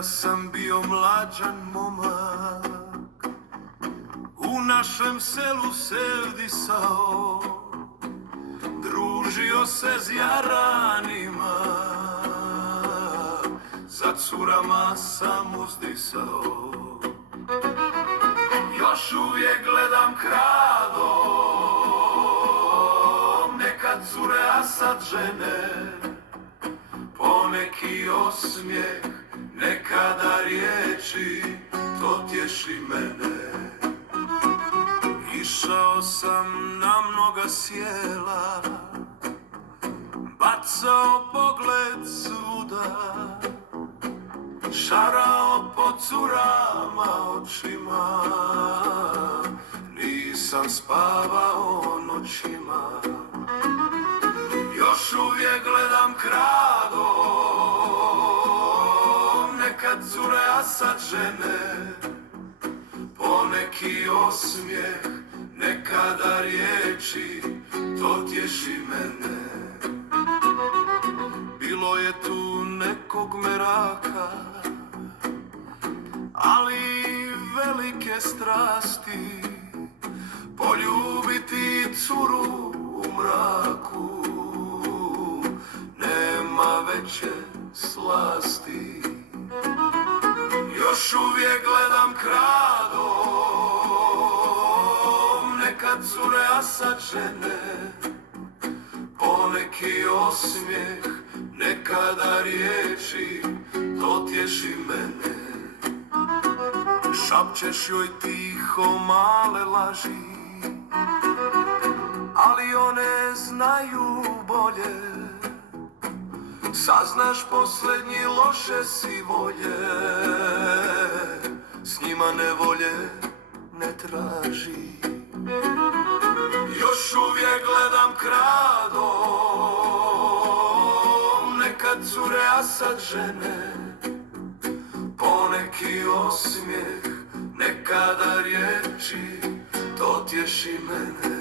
Nekada sam bio mlađan momak, u našem selu se vdisao, družio se s jaranima, za curama sam uzdisao. Još uvijek gledam kradom, nekad cure, a sad žene, poneki osmijeh, nekada riječi, to tješi mene. Išao sam na mnoga sjela, bacao pogled svuda, šarao po curama očima, nisam spavao noćima. Još uvijek gledam kradom, nekad cure, a sad žene, poneki osmijeh, nekada riječi, to tješi mene. Bilo je tu nekog meraka, ali velike strasti, poljubiti curu u mraku, nema veće slasti. Još uvijek gledam kradom, nekad cure, a sad žene, poneki osmijeh, nekada riječi, to tješi mene. Šapćeš joj tiho male laži, ali one znaju bolje, saznaš posljednji loše si volje, s njima nevolje ne traži. Još uvijek gledam kradom, nekad cure, a sad žene, poneki osmijeh, nekada riječi, to tješi mene.